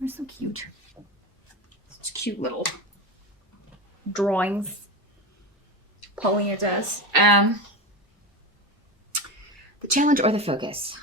They're so cute. Such cute little drawings Paulina does. The challenge or the focus?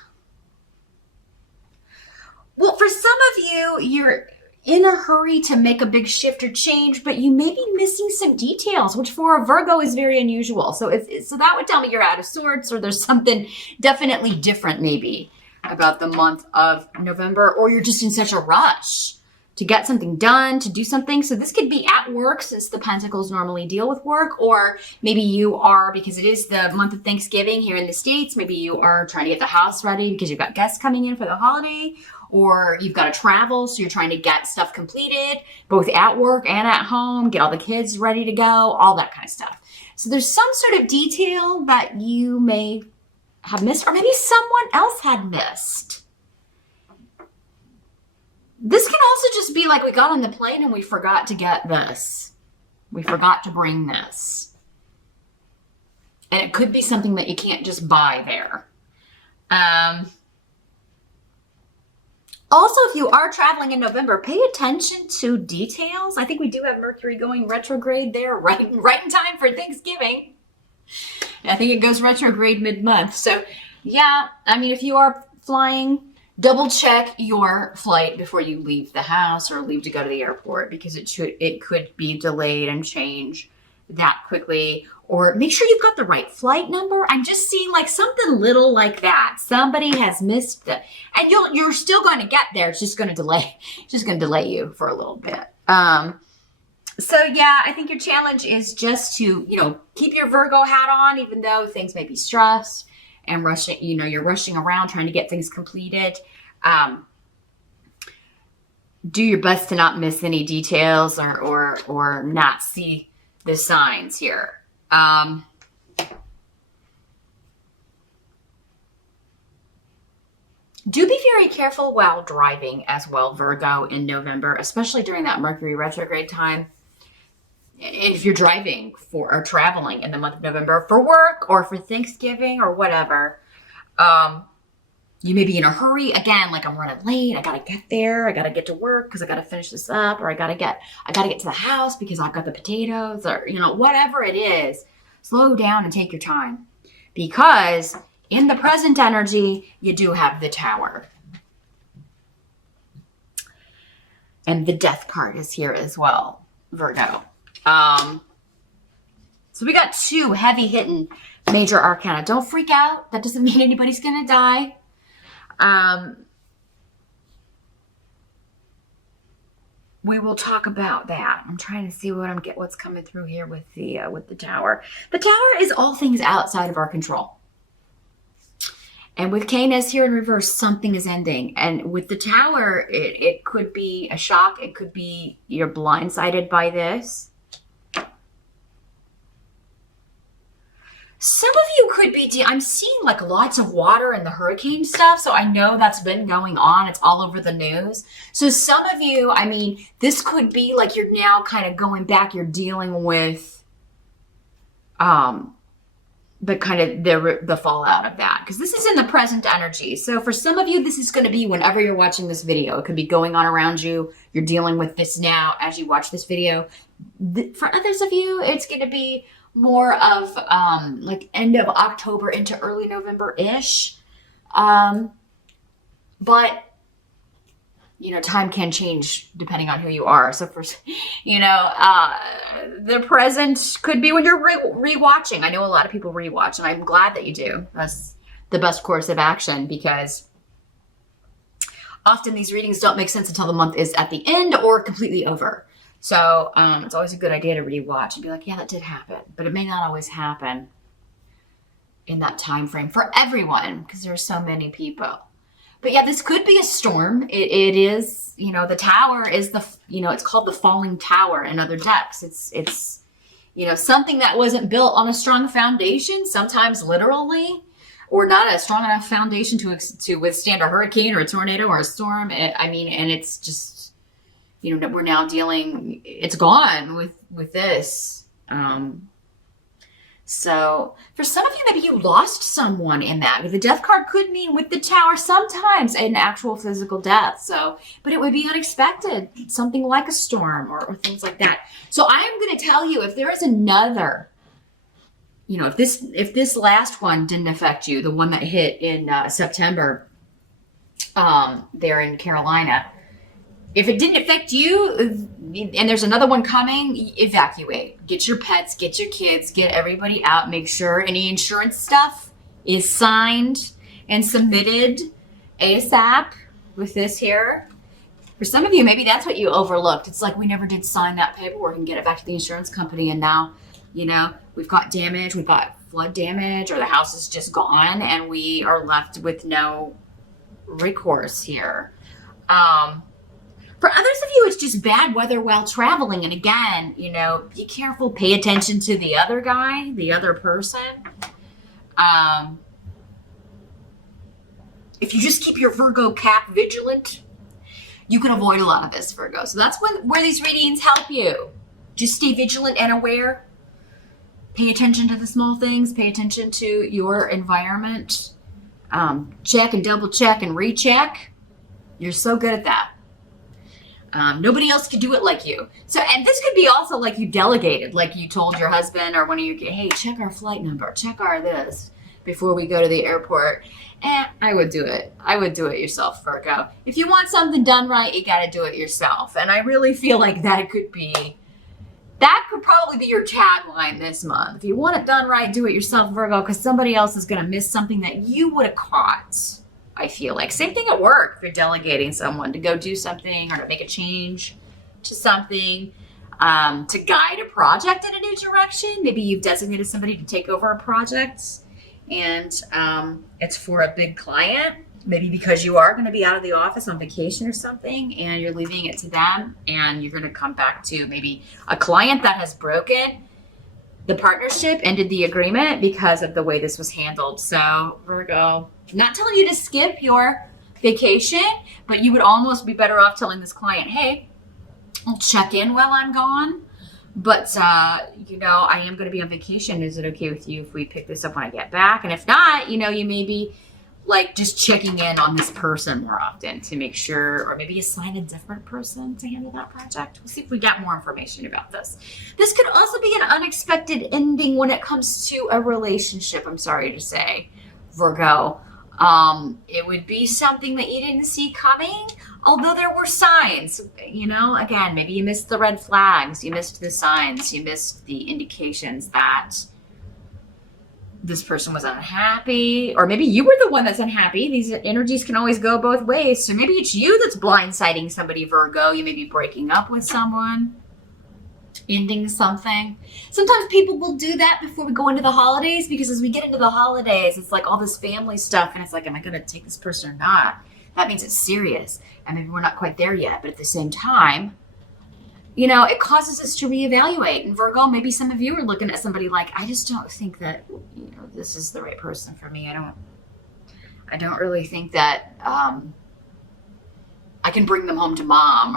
Well, for some of you, you're in a hurry to make a big shift or change, but you may be missing some details, which for a Virgo is very unusual. So so that would tell me you're out of sorts, or there's something definitely different maybe about the month of November, or you're just in such a rush to get something done, to do something. So this could be at work, since the Pentacles normally deal with work, or maybe you are, because it is the month of Thanksgiving here in the States, maybe you are trying to get the house ready because you've got guests coming in for the holiday, or you've got to travel, so you're trying to get stuff completed, both at work and at home, get all the kids ready to go, all that kind of stuff. So there's some sort of detail that you may have missed, or maybe someone else had missed. This can also just be like we got on the plane and we forgot to get this. We forgot to bring this. And it could be something that you can't just buy there. Also, if you are traveling in November, pay attention to details. I think we do have Mercury going retrograde there right in time for Thanksgiving. I think it goes retrograde mid-month. So yeah, I mean, if you are flying, double check your flight before you leave the house or leave to go to the airport, because it could be delayed and change that quickly. Or make sure you've got the right flight number. I'm just seeing like something little like that. Somebody has missed it, and you're still going to get there. It's just going to delay you for a little bit. So yeah, I think your challenge is just to, keep your Virgo hat on, even though things may be stressed and rushing, you're rushing around trying to get things completed. Do your best to not miss any details or not see the signs here. Do be very careful while driving as well, Virgo, in November, especially during that Mercury retrograde time. If you're driving or traveling in the month of November for work or for Thanksgiving or whatever, you may be in a hurry. Again, like, I'm running late. I got to get there. I got to get to work because I got to finish this up, or I got to get to the house because I've got the potatoes, or, whatever it is. Slow down and take your time, because in the present energy, you do have the Tower. And the Death card is here as well, Virgo. So we got 2 heavy hitting major arcana. Don't freak out. That doesn't mean anybody's going to die. We will talk about that. I'm trying to see what's coming through here with the Tower. The Tower is all things outside of our control. And with Canis here in reverse, something is ending. And with the Tower, it could be a shock. It could be you're blindsided by this. Some of you could be, I'm seeing like lots of water in the hurricane stuff. So I know that's been going on. It's all over the news. So some of you, this could be like you're now kind of going back. You're dealing with the fallout of that, because this is in the present energy. So for some of you, this is going to be whenever you're watching this video. It could be going on around you. You're dealing with this now as you watch this video. For others of you, it's going to be more of like end of October into early November-ish. But time can change depending on who you are. So for, the present could be when you're rewatching. I know a lot of people rewatch, and I'm glad that you do. That's the best course of action, because often these readings don't make sense until the month is at the end or completely over. So it's always a good idea to rewatch and be like, yeah, that did happen. But it may not always happen in that time frame for everyone, because there's so many people. But yeah, this could be a storm. It is, the Tower is it's called the Falling Tower in other decks. It's something that wasn't built on a strong foundation, sometimes literally, or not a strong enough foundation to withstand a hurricane or a tornado or a storm. And it's just, we're now dealing, it's gone with this. So for some of you, maybe you lost someone in that. The death card could mean with the Tower sometimes an actual physical death. So, but it would be unexpected, something like a storm or things like that. So I am going to tell you, if there is another, you know, if this last one didn't affect you, the one that hit in September, there in Carolina, if it didn't affect you, and there's another one coming, evacuate. Get your pets, get your kids, get everybody out. Make sure any insurance stuff is signed and submitted ASAP with this here. For some of you, maybe that's what you overlooked. It's like we never did sign that paperwork and get it back to the insurance company. And now, you know, we've got damage, we've got flood damage, or the house is just gone and we are left with no recourse here. For others of you, it's just bad weather while traveling. And again, you know, be careful, pay attention to the other guy, the other person. If you just keep your Virgo cap vigilant, you can avoid a lot of this, Virgo. So that's where these readings help you. Just stay vigilant and aware. Pay attention to the small things. Pay attention to your environment. Check and double check and recheck. You're so good at that. Nobody else could do it like you. So, and this could be also like you delegated, like you told your husband or one of your kids, hey, check our flight number, check our this before we go to the airport. I would do it. I would do it yourself, Virgo. If you want something done right, you got to do it yourself. And I really feel like that could probably be your tagline this month. If you want it done right, do it yourself, Virgo, because somebody else is going to miss something that you would have caught. I feel like same thing at work. If you're delegating someone to go do something or to make a change to something, to guide a project in a new direction. Maybe you've designated somebody to take over a project and it's for a big client. Maybe because you are going to be out of the office on vacation or something and you're leaving it to them and you're going to come back to maybe a client that has broken the partnership, ended the agreement because of the way this was handled. So Virgo, I'm not telling you to skip your vacation, but you would almost be better off telling this client, hey, I'll check in while I'm gone. But, you know, I am going to be on vacation. Is it okay with you if we pick this up when I get back? And if not, you know, you may be like just checking in on this person more often to make sure, or maybe assign a different person to handle that project. We'll see if we get more information about this. This could also be an unexpected ending when it comes to a relationship, I'm sorry to say, Virgo. It would be something that you didn't see coming, although there were signs. You know, again, maybe you missed the red flags, you missed the signs, you missed the indications that this person was unhappy, or maybe you were the one that's unhappy. These energies can always go both ways. So maybe it's you that's blindsiding somebody, Virgo. You may be breaking up with someone, ending something. Sometimes people will do that before we go into the holidays, because as we get into the holidays, it's like all this family stuff, and it's like, am I going to take this person or not? That means it's serious, and maybe we're not quite there yet. But at the same time, you know, it causes us to reevaluate. And Virgo, maybe some of you are looking at somebody like, I just don't think that, you know, this is the right person for me. I don't really think that I can bring them home to mom,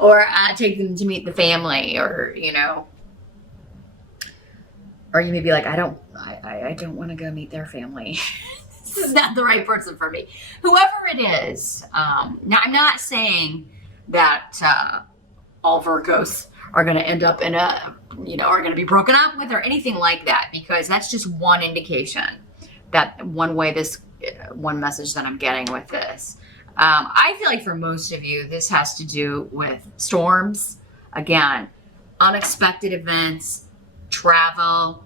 or take them to meet the family, or, you know, or you may be like, I don't want to go meet their family. This is not the right person for me. Whoever it is. Now, I'm not saying that all Virgos are going to end up in are going to be broken up with or anything like that, because that's just one indication, that one message that I'm getting with this. I feel like for most of you, this has to do with storms, again, unexpected events, travel,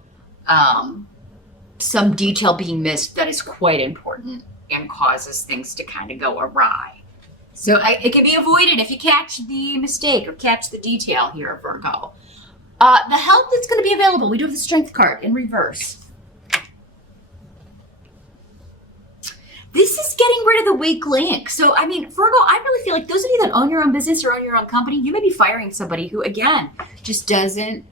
some detail being missed that is quite important and causes things to kind of go awry. So it can be avoided if you catch the mistake or catch the detail here, Virgo. The help that's going to be available, we do have the Strength card in reverse. This is getting rid of the weak link. So, I mean, Virgo, I really feel like those of you that own your own business or own your own company, you may be firing somebody who, again, just doesn't,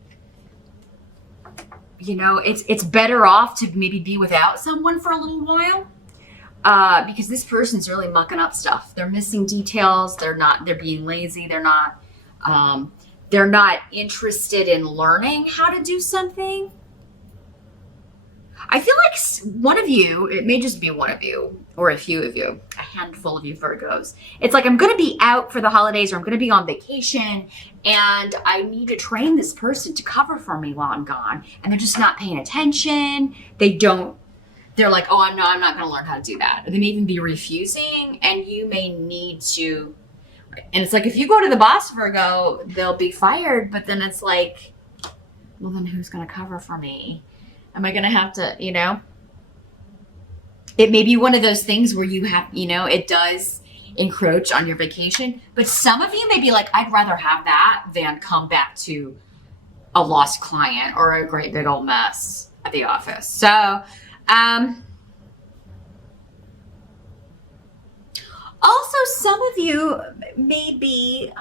you know, it's better off to maybe be without someone for a little while. Because this person's really mucking up stuff. They're missing details. They're being lazy. They're not interested in learning how to do something. I feel like one of you, it may just be one of you or a few of you, a handful of you Virgos. It's like, I'm going to be out for the holidays or I'm going to be on vacation and I need to train this person to cover for me while I'm gone. And they're just not paying attention. They're like, oh, I'm not going to learn how to do that. Or they may even be refusing and you may need to. And it's like, if you go to the boss, Virgo, they'll be fired. But then it's like, well, then who's going to cover for me? Am I going to have to, it may be one of those things where you have, it does encroach on your vacation. But some of you may be like, I'd rather have that than come back to a lost client or a great big old mess at the office. So, also some of you may be,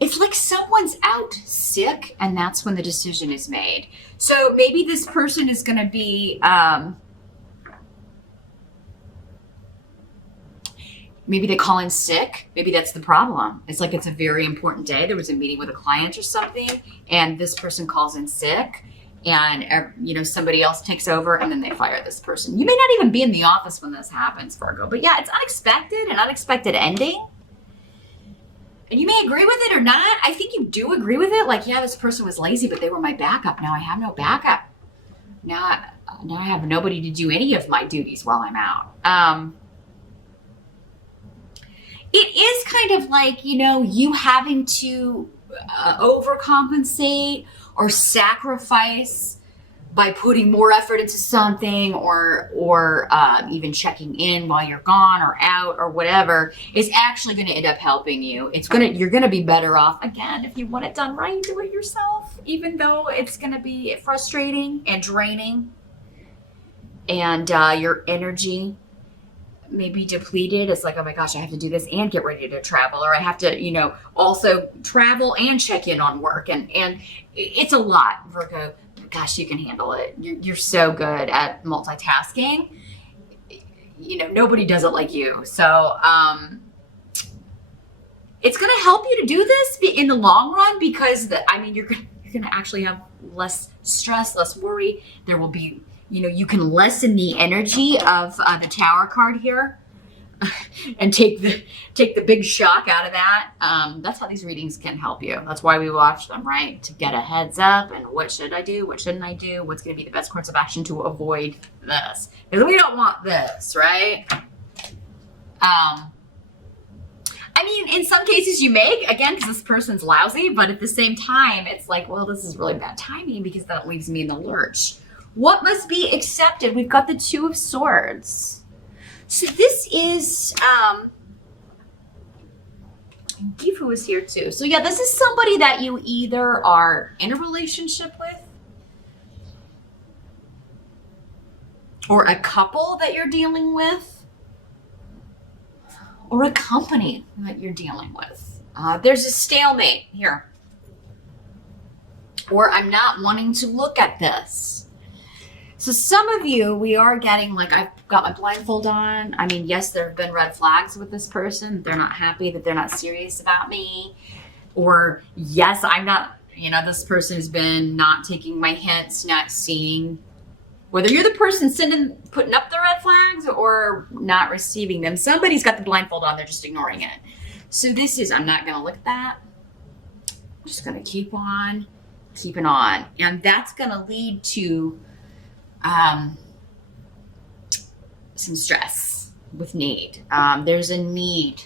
it's like someone's out sick and that's when the decision is made. So maybe this person is going to be, maybe they call in sick. Maybe that's the problem. It's like, it's a very important day. There was a meeting with a client or something and this person calls in sick and, somebody else takes over and then they fire this person. You may not even be in the office when this happens, Virgo, but yeah, it's unexpected, an unexpected ending. And you may agree with it or not. I think you do agree with it. Like, yeah, this person was lazy, but they were my backup. Now I have no backup. Now I have nobody to do any of my duties while I'm out. It is kind of like, you having to overcompensate or sacrifice by putting more effort into something or even checking in while you're gone or out or whatever is actually going to end up helping you. You're going to be better off, again, if you want it done right, do it yourself, even though it's going to be frustrating and draining and your energy may be depleted. It's like, oh my gosh, I have to do this and get ready to travel, or I have to, also travel and check in on work. And it's a lot, Virgo. Gosh, you can handle it. You're so good at multitasking. Nobody does it like you. So it's going to help you to do this in the long run because you're going to actually have less stress, less worry. There will be, you can lessen the energy of the Tower card here. And take the big shock out of that. That's how these readings can help you. That's why we watch them, right? To get a heads up and what should I do? What shouldn't I do? What's going to be the best course of action to avoid this? Because we don't want this, right? In some cases you may, again, because this person's lousy, but at the same time, it's like, well, this is really bad timing because that leaves me in the lurch. What must be accepted? We've got the Two of Swords. So this is, Gifu is here too. So yeah, this is somebody that you either are in a relationship with or a couple that you're dealing with or a company that you're dealing with. There's a stalemate here. Or I'm not wanting to look at this. So some of you, we are getting like, I've got my blindfold on. Yes, there have been red flags with this person. They're not happy that they're not serious about me. Or yes, I'm not, this person has been not taking my hints, not seeing, whether you're the person putting up the red flags or not receiving them. Somebody's got the blindfold on, they're just ignoring it. So this is, I'm not going to look at that. I'm just going to keep on keeping on. And that's going to lead to some stress with need. There's a need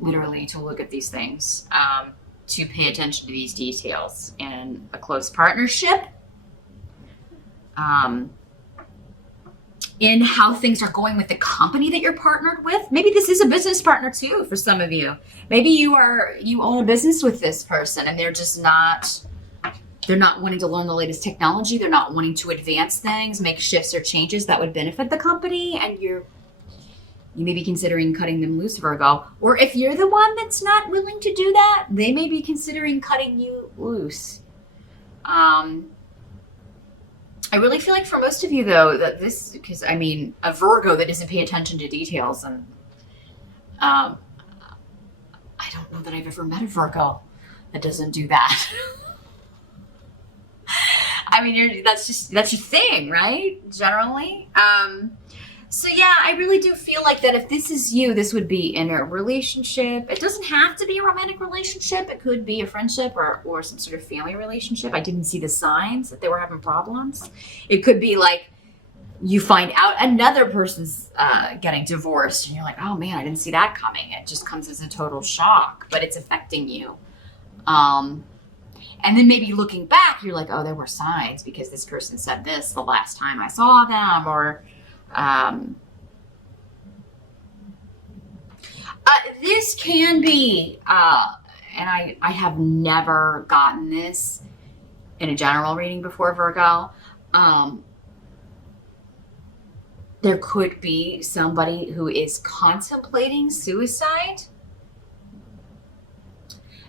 literally to look at these things, to pay attention to these details in a close partnership, in how things are going with the company that you're partnered with. Maybe this is a business partner too for some of you. Maybe you own a business with this person and they're not wanting to learn the latest technology. They're not wanting to advance things, make shifts or changes that would benefit the company. And you may be considering cutting them loose, Virgo. Or if you're the one that's not willing to do that, they may be considering cutting you loose. I really feel like for most of you though, that this, because a Virgo that doesn't pay attention to details, and I don't know that I've ever met a Virgo that doesn't do that. I mean, that's your thing, right? Generally. So yeah, I really do feel like that if this is you, this would be in a relationship. It doesn't have to be a romantic relationship. It could be a friendship or some sort of family relationship. I didn't see the signs that they were having problems. It could be like you find out another person's getting divorced and you're like, oh man, I didn't see that coming. It just comes as a total shock, but it's affecting you. And then maybe looking back, you're like, oh, there were signs because this person said this the last time I saw them, or this can be, and I have never gotten this in a general reading before, Virgo. There could be somebody who is contemplating suicide.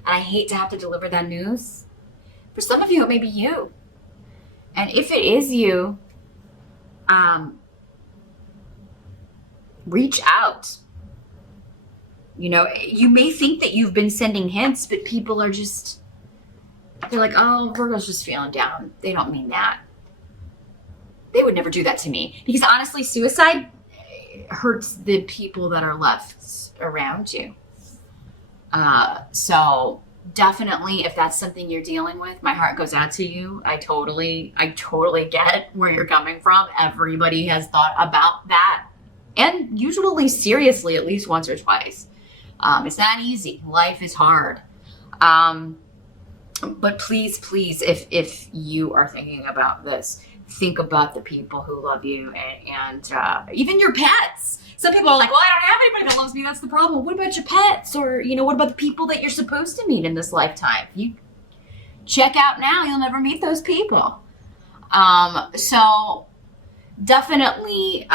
And I hate to have to deliver that news. For some of you, it may be you. And if it is you, reach out. You know, you may think that you've been sending hints, but people are just, they're like, oh, Virgo's just feeling down. They don't mean that. They would never do that to me. Because honestly, suicide hurts the people that are left around you. So definitely, if that's something you're dealing with, my heart goes out to you. I totally get where you're coming from. Everybody has thought about that, and usually seriously at least once or twice. It's not easy. Life is hard. But please, if you are thinking about this, think about the people who love you and even your pets. Some people are like, well, I don't have anybody that loves me. That's the problem. What about your pets? Or, you know, what about the people that you're supposed to meet in this lifetime? You check out now. You'll never meet those people. So definitely,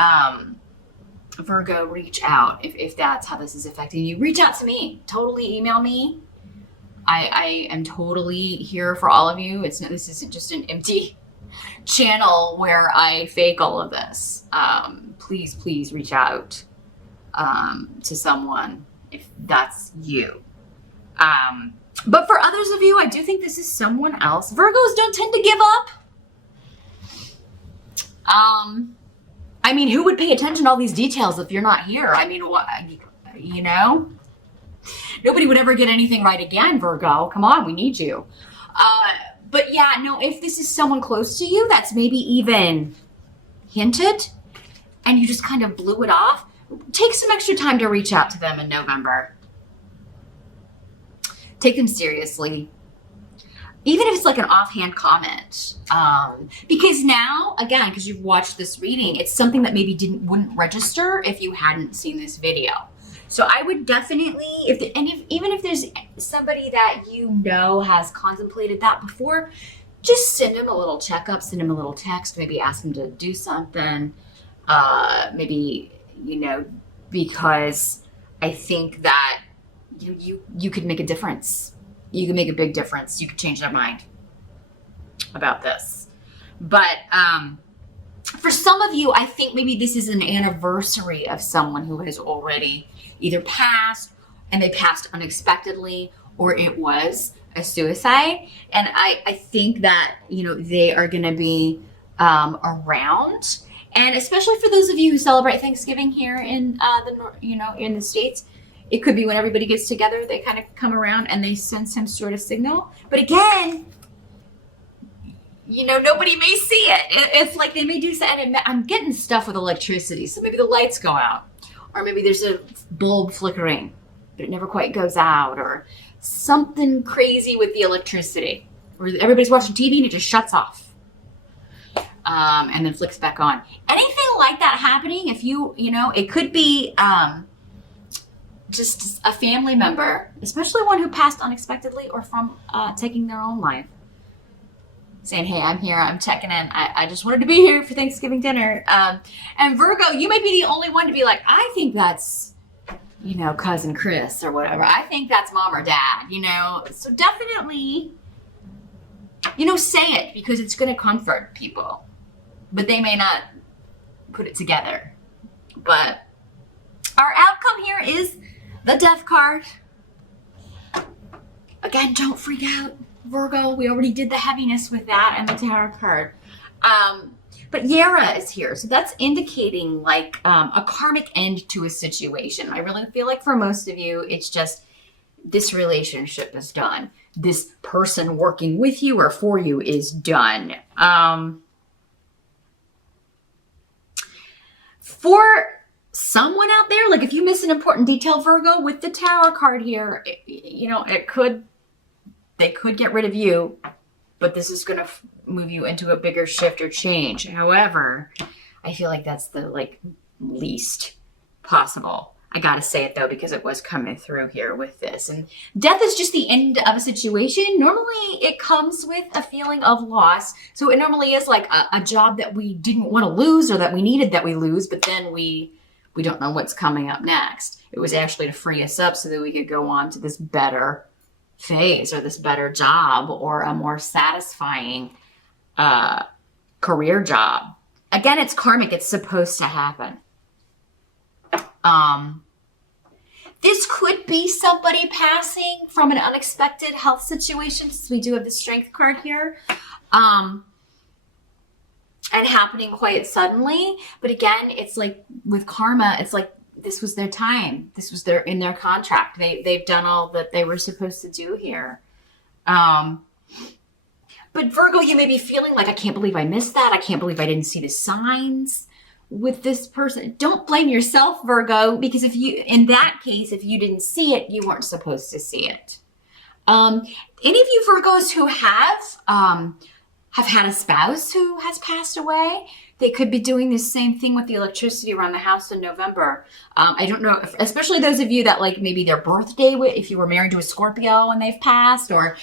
Virgo, reach out if that's how this is affecting you. Reach out to me. Totally email me. I am totally here for all of you. This isn't just an empty channel where I fake all of this. Please reach out to someone if that's you. But for others of you, I do think this is someone else. Virgos don't tend to give up. I mean, who would pay attention to all these details if you're not here? I mean, what, you know? Nobody would ever get anything right again, Virgo. Come on, we need you. But yeah, no, if this is someone close to you that's maybe even hinted and you just kind of blew it off, take some extra time to reach out to them in November. Take them seriously. Even if it's like an offhand comment. Because now, again, because you've watched this reading, it's something that maybe wouldn't register if you hadn't seen this video. So I would definitely, even if there's somebody that you know has contemplated that before, just send him a little checkup, send him a little text, maybe ask him to do something. Maybe, you know, because I think that you could make a difference. You can make a big difference. You could change their mind about this. But for some of you, I think maybe this is an anniversary of someone who has already either passed and they passed unexpectedly, or it was a suicide. And I think that, you know, they are going to be around. And especially for those of you who celebrate Thanksgiving here in in the States, it could be when everybody gets together, they kind of come around and they send some sort of signal. But again, you know, nobody may see it. It's like they may do something. I'm getting stuff with electricity, so maybe the lights go out. Or maybe there's a bulb flickering, but it never quite goes out. Or something crazy with the electricity. Or everybody's watching TV and it just shuts off. And then flicks back on. Anything like that happening, if you know, it could be just a family member, especially one who passed unexpectedly or from taking their own life. Saying, hey, I'm here, I'm checking in. I just wanted to be here for Thanksgiving dinner. And Virgo, you might be the only one to be like, I think that's, you know, cousin Chris or whatever. I think that's mom or dad, you know. So definitely, you know, say it because it's going to comfort people. But they may not put it together. But our outcome here is the Death card. Again, don't freak out. Virgo. We already did the heaviness with that and the tarot card. But Yara is here. So that's indicating like a karmic end to a situation. I really feel like for most of you, it's just this relationship is done. This person working with you or for you is done. For someone out there, like if you miss an important detail, Virgo, with the Tower card here, they could get rid of you, but this is going to move you into a bigger shift or change. However, I feel like that's the least possible. I got to say it though, because it was coming through here with this. And death is just the end of a situation. Normally it comes with a feeling of loss. So it normally is like a job that we didn't want to lose or that we needed that we lose, but then we don't know what's coming up next. It was actually to free us up so that we could go on to this better phase or this better job or a more satisfying career job. Again, it's karmic. It's supposed to happen. This could be somebody passing from an unexpected health situation, since we do have the Strength card here, and happening quite suddenly. But again, it's like with karma, it's like this was their time. This was in their contract. They've done all that they were supposed to do here. But Virgo, you may be feeling like, I can't believe I missed that. I can't believe I didn't see the signs with this person. Don't blame yourself, Virgo, because in that case, if you didn't see it, you weren't supposed to see it. Any of you Virgos who have had a spouse who has passed away, they could be doing the same thing with the electricity around the house in November. I don't know, especially those of you that maybe their birthday, if you were married to a Scorpio and they've passed, or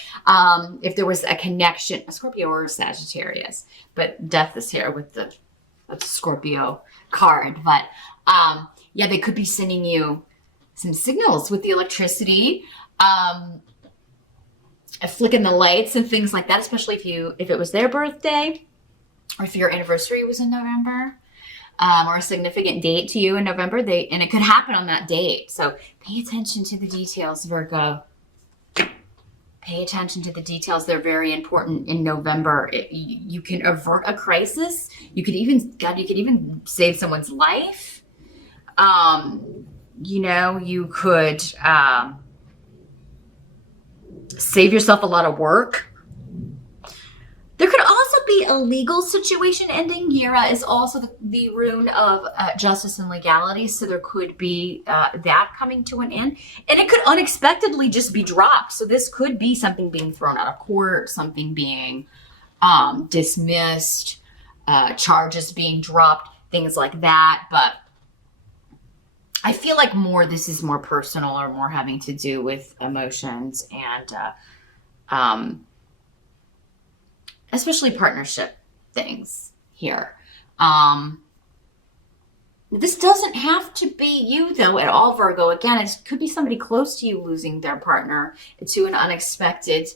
if there was a connection, a Scorpio or a Sagittarius, but death is here with the Scorpio card. But yeah, they could be sending you some signals with the electricity, flicking the lights and things like that, especially if it was their birthday or if your anniversary was in November, or a significant date to you in November, and it could happen on that date. So pay attention to the details, Virgo. Pay attention to the details. They're very important in November. You can avert a crisis. You could even save someone's life. You could save yourself a lot of work. There could also be a legal situation ending. Yira is also the rune of justice and legality, so there could be that coming to an end. And it could unexpectedly just be dropped. So this could be something being thrown out of court, something being dismissed, charges being dropped, things like that. But I feel like this is more personal or more having to do with emotions and especially partnership things here. This doesn't have to be you though at all, Virgo. Again, it could be somebody close to you losing their partner to an unexpected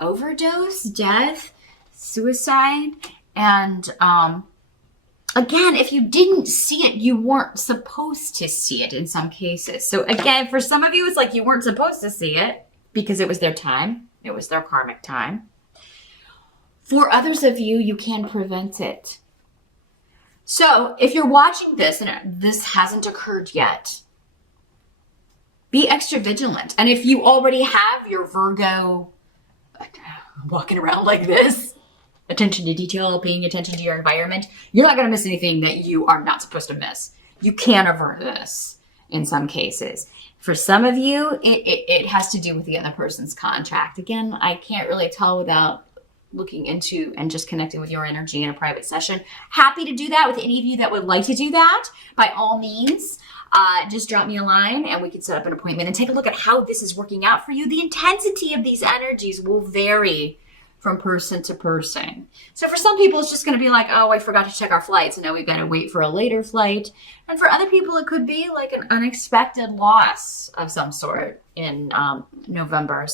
overdose, death, suicide. And again, if you didn't see it, you weren't supposed to see it in some cases. So again, for some of you, it's like you weren't supposed to see it because it was their time. It was their karmic time. For others of you, you can prevent it. So if you're watching this and this hasn't occurred yet, be extra vigilant. And if you already have your Virgo walking around like this, attention to detail, paying attention to your environment, you're not going to miss anything that you are not supposed to miss. You can avert this in some cases. For some of you, it has to do with the other person's contract. Again, I can't really tell without looking into and just connecting with your energy in a private session. Happy to do that with any of you that would like to do that. By all means, just drop me a line and we can set up an appointment and take a look at how this is working out for you. The intensity of these energies will vary from person to person. So for some people, it's just going to be like, oh, I forgot to check our flight, so now we've got to wait for a later flight. And for other people, it could be like an unexpected loss of some sort in November.